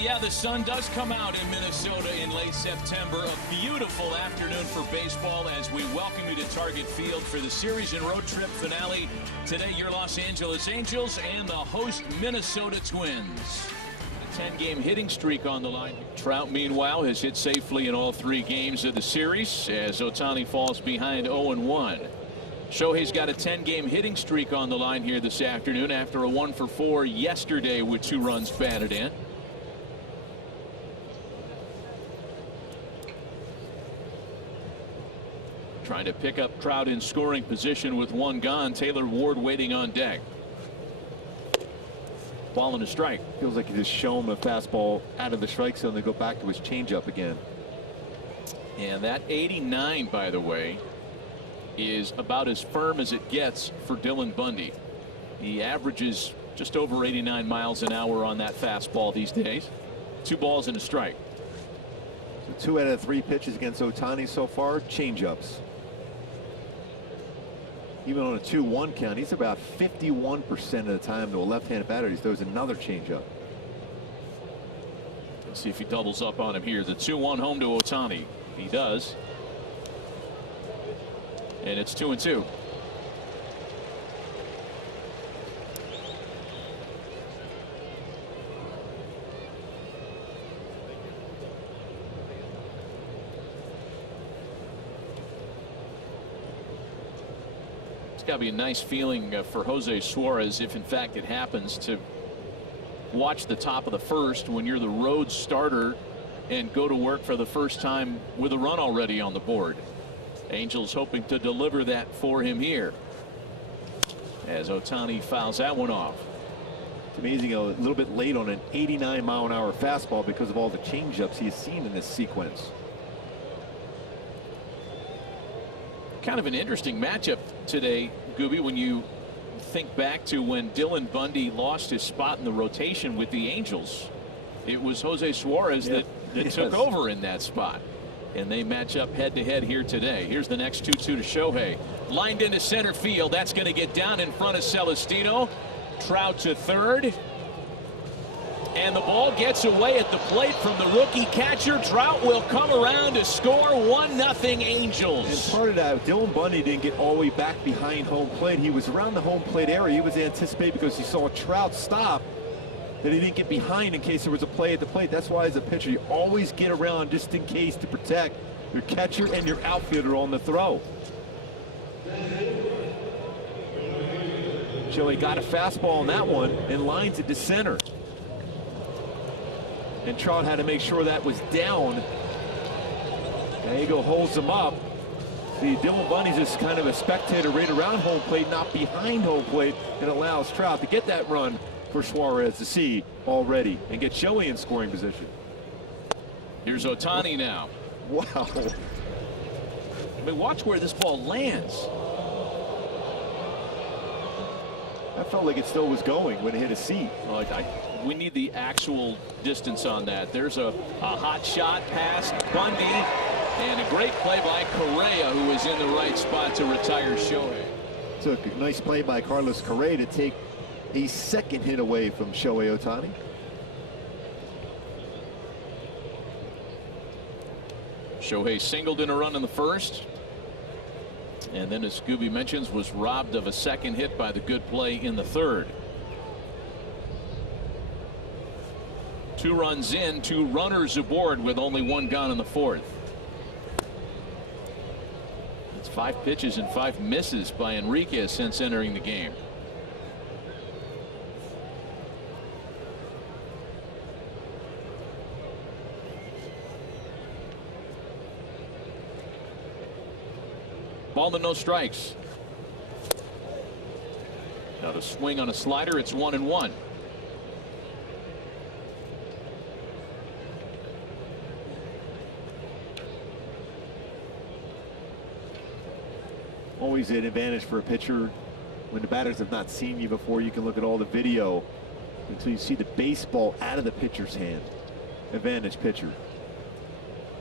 Yeah, the sun does come out in Minnesota in late September. A beautiful afternoon for baseball as we welcome you to Target Field for the series and road trip finale. Today, your Los Angeles Angels and the host Minnesota Twins. A 10-game hitting streak on the line. Trout, meanwhile, has hit safely in all 3 games of the series as Ohtani falls behind 0-1. Shohei's got a 10-game hitting streak on the line here this afternoon after a 1-for-4 yesterday with 2 runs batted in. Trying to pick up Trout in scoring position with 1 gone. Taylor Ward waiting on deck. Ball and a strike. Feels like you just show him a fastball out of the strike zone, then go back to his changeup again. And that 89, by the way, is about as firm as it gets for Dylan Bundy. He averages just over 89 miles an hour on that fastball these days. 2 balls and a strike. So 2 out of 3 pitches against Ohtani so far, changeups. Even on a 2-1 count, he's about 51% of the time to a left-handed batter. He throws another changeup. Let's see if he doubles up on him here. The 2-1 home to Ohtani. He does. And it's 2-2. It's got to be a nice feeling for Jose Suarez, if in fact it happens, to watch the top of the first when you're the road starter and go to work for the first time with a run already on the board. Angels hoping to deliver that for him here as Ohtani fouls that one off. It's amazing, a little bit late on an 89-mile-an-hour fastball because of all the changeups he has seen in this sequence. Kind of an interesting matchup today, Gooby, when you think back to when Dylan Bundy lost his spot in the rotation with the Angels. It was Jose Suarez that took over in that spot. And they match up head-to-head here today. Here's the next 2-2 to Shohei. Lined into center field. That's going to get down in front of Celestino. Trout to third. And the ball gets away at the plate from the rookie catcher. Trout will come around to score 1-0 Angels. And part of that, Dylan Bundy didn't get all the way back behind home plate. He was around the home plate area. He was anticipated because he saw Trout stop, that he didn't get behind in case there was a play at the plate. That's why as a pitcher, you always get around just in case to protect your catcher and your outfielder on the throw. Joey got a fastball on that one and lines it to center. And Trout had to make sure that was down. Diego holds him up. See, Dylan Bundy's just kind of a spectator right around home plate, not behind home plate, and allows Trout to get that run for Suarez to see already and get Shohei in scoring position. Here's Ohtani now. Wow. I mean, watch where this ball lands. I felt like it still was going when it hit a seat. Well, we need the actual distance on that. There's a hot shot past Bundy and a great play by Correa, who was in the right spot to retire Shohei. Took a nice play by Carlos Correa to take a second hit away from Shohei Ohtani. Shohei singled in a run in the first. And then, as Scooby mentions, was robbed of a second hit by the good play in the third. 2 runs in, 2 runners aboard with only 1 gone in the fourth. It's 5 pitches and 5 misses by Enriquez since entering the game. Ball and no strikes. Now to swing on a slider, it's 1-1. Always an advantage for a pitcher when the batters have not seen you before. You can look at all the video until you see the baseball out of the pitcher's hand. Advantage pitcher.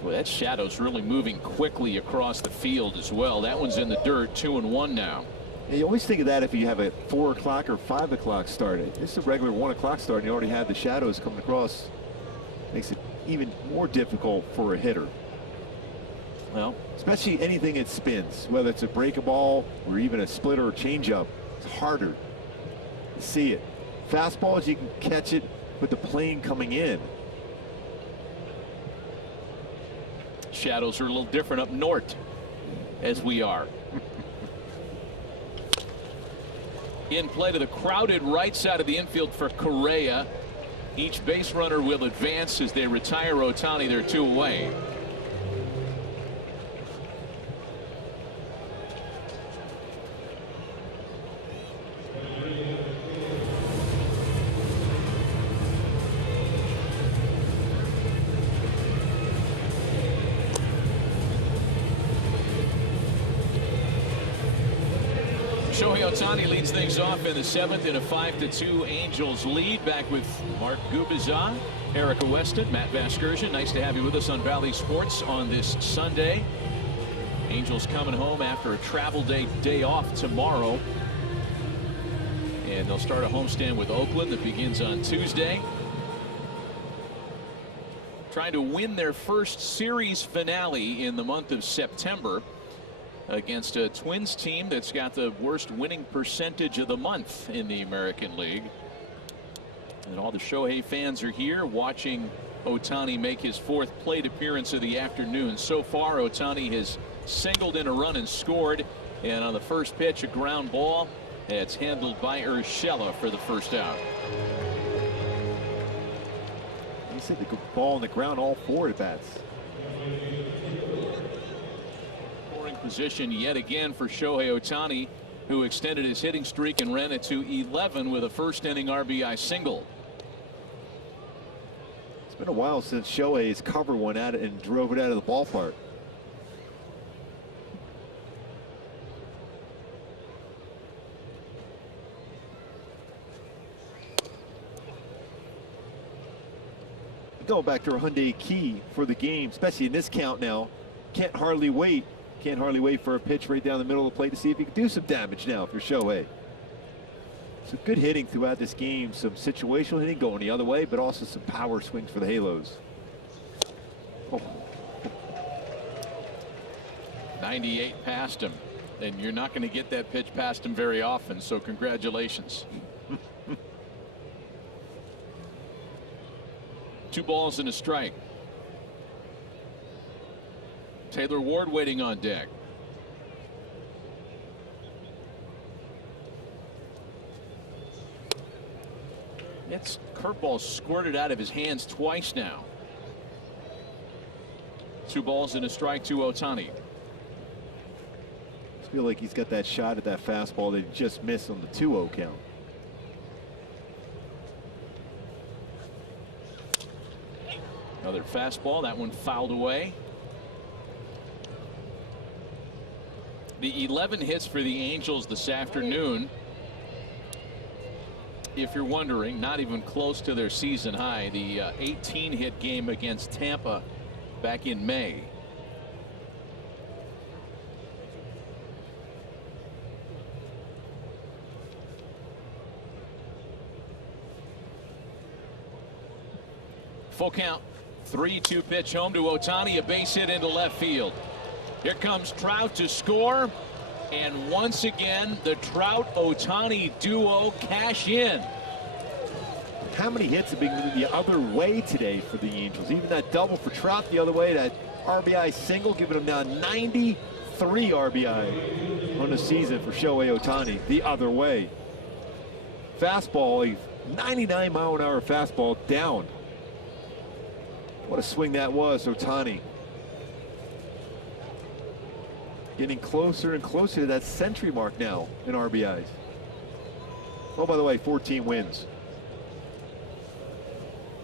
Well, that shadow's really moving quickly across the field as well. That one's in the dirt. 2-1 now. Yeah, you always think of that if you have a 4 o'clock or 5 o'clock start. This is a regular 1 o'clock start, and you already have the shadows coming across Makes it even more difficult for a hitter. Well, especially anything that spins, whether it's a breaking ball or even a splitter or changeup, it's harder to see it. Fastballs, you can catch it with the plane coming in. Shadows are a little different up north, as we are. In play to the crowded right side of the infield for Correa. Each base runner will advance as they retire Ohtani. They're 2 away. Shohei Ohtani leads things off in the 7th in a 5-2 Angels lead. Back with Mark Gubizza, Erica Weston, Matt Vasgersian. Nice to have you with us on Valley Sports on this Sunday. Angels coming home after a travel day off tomorrow. And they'll start a homestand with Oakland that begins on Tuesday. Trying to win their first series finale in the month of September against a Twins team that's got the worst winning percentage of the month in the American League. And all the Shohei fans are here watching Ohtani make his 4th plate appearance of the afternoon. So far, Ohtani has singled in a run and scored. And on the first pitch, a ground ball. It's handled by Urshela for the first out. You said the ball on the ground, all 4 at bats. Position yet again for Shohei Ohtani, who extended his hitting streak and ran it to 11 with a first inning RBI single. It's been a while since Shohei has covered one at it and drove it out of the ballpark. Going back to our Hyundai key for the game, especially in this count now. Can't hardly wait for a pitch right down the middle of the plate to see if he can do some damage now for Shohei. Some good hitting throughout this game, some situational hitting going the other way, but also some power swings for the Halos. Oh. 98 past him, and you're not going to get that pitch past him very often, so congratulations. 2 balls and a strike. Taylor Ward waiting on deck. It's curveball squirted out of his hands twice now. 2 balls and a strike to Ohtani. I feel like he's got that shot at that fastball that he just missed on the 2-0 count. Another fastball, that one fouled away. The 11 hits for the Angels this afternoon. If you're wondering, not even close to their season high. The 18 hit game against Tampa back in May. Full count. 3-2 pitch home to Ohtani, a base hit into left field. Here comes Trout to score, and once again the Trout-Ohtani duo cash in. How many hits have been the other way today for the Angels? Even that double for Trout the other way, that RBI single giving him now 93 RBI on the season for Shohei Ohtani the other way. Fastball, a 99-mile-an-hour fastball down. What a swing that was, Ohtani. Getting closer and closer to that century mark now in RBIs. Oh, by the way, 14 wins.